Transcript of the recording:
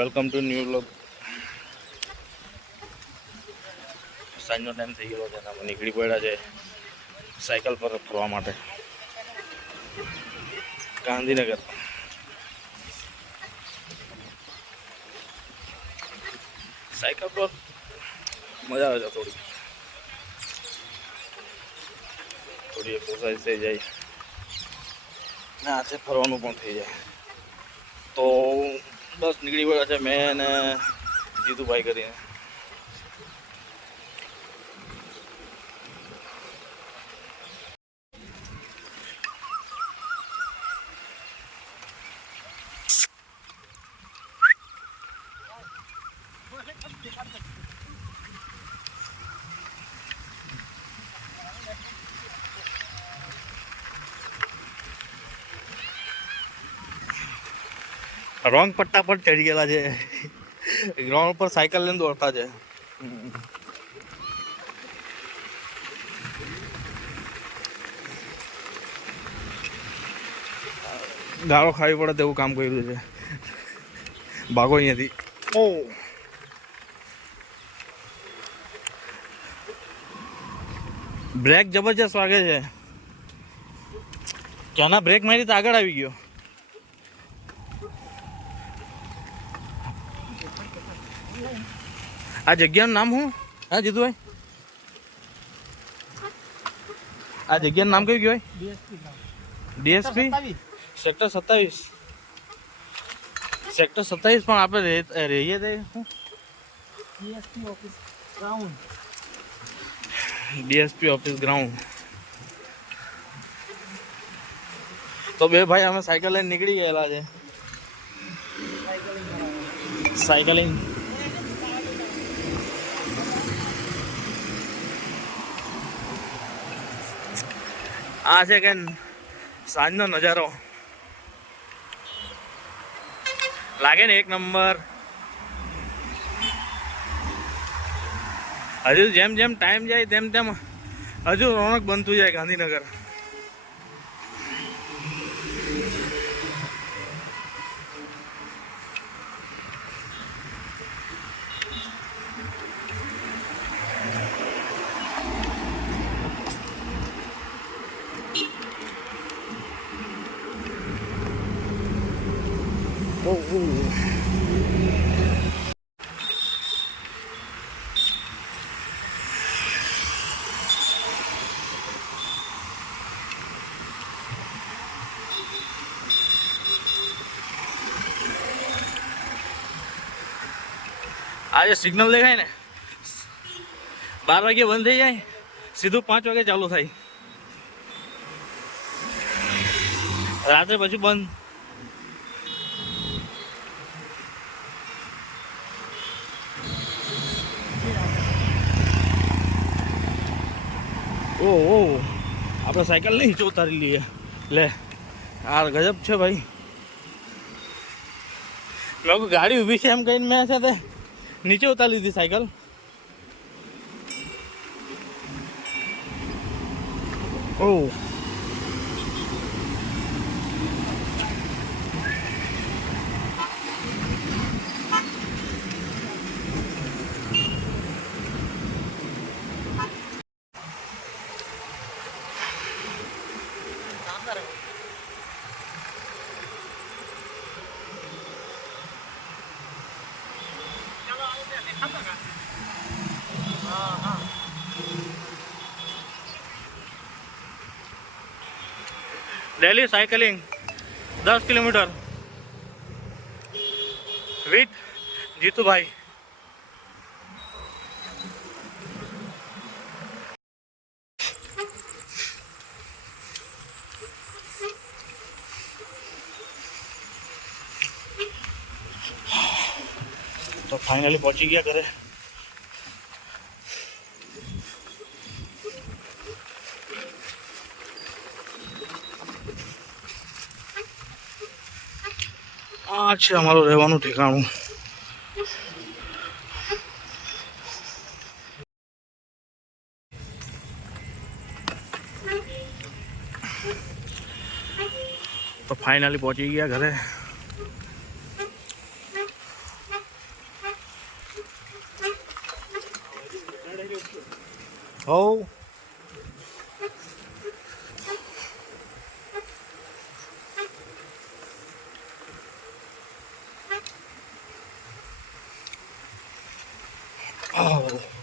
Welcome to new vlog. સાંજનો ટાઈમ થઈ ગયો છે અને અમે નીકળી પડ્યા છે સાયકલ પર ફરવા માટે ગાંધીનગર. સાયકલ પર મજા આવે છે, થોડી એક્સરસાઇઝ થઈ જાય ને હાથે ફરવાનું પણ થઈ જાય. તો બસ નીકળી પડ્યા છે મેં અને જીતુભાઈ કરીને. રોંગ પટ્ટા પર ચડી ગયેલા છે, ગ્રાઉન્ડ પર સાયકલ લઈને દોડતા છે. ગાળો ખાવી પડે તેવું કામ કર્યું છે. ભાગો અહીંયાથી. ઓ બ્રેક જબરજસ્ત વાગે છે. ક્યાંના બ્રેક મારી તો આગળ આવી ગયો. આ જગ્યાનું નામ શું? હા જીતુભાઈ, આ જગ્યાનું નામ કયું કહેવાય? DSP sector 27. સેક્ટર 27 પણ આપણે રહીએ તે ડીએસપી ઓફિસ ગ્રાઉન્ડ. તો બે ભાઈ અમે સાયકલ લઈને નીકળી ગયેલા છે. સાયકલિંગ આ છે કે સાંજનો નજારો લાગે ને એક નંબર. હજુ જેમ જેમ ટાઈમ જાય તેમ તેમ હજુ રોનક બનતું જાય ગાંધીનગર. આજે સિગ્નલ દેખાય ને 12 વાગે બંધ થઈ જાય, સીધું 5 વાગે ચાલુ થાય. રાત્રે પછી બંધ. ઓહ આપણે સાયકલ નહીં નીચે ઉતારી લઈએ. લે આ ગજબ છે ભાઈ. લોકો ગાડી ઊભી છે એમ કહીને મેં સાથે નીચે ઉતારી લીધી સાયકલ. ઓહ daily cycling 10 kilometre with Jitubhai. તો ફાઇનલી પહોંચી ગયા ઘરે. આ છે અમારું રહેવાનું ઠેકાણું. તો ફાઇનલી પહોંચી ગયા ઘરે. હવ Oh.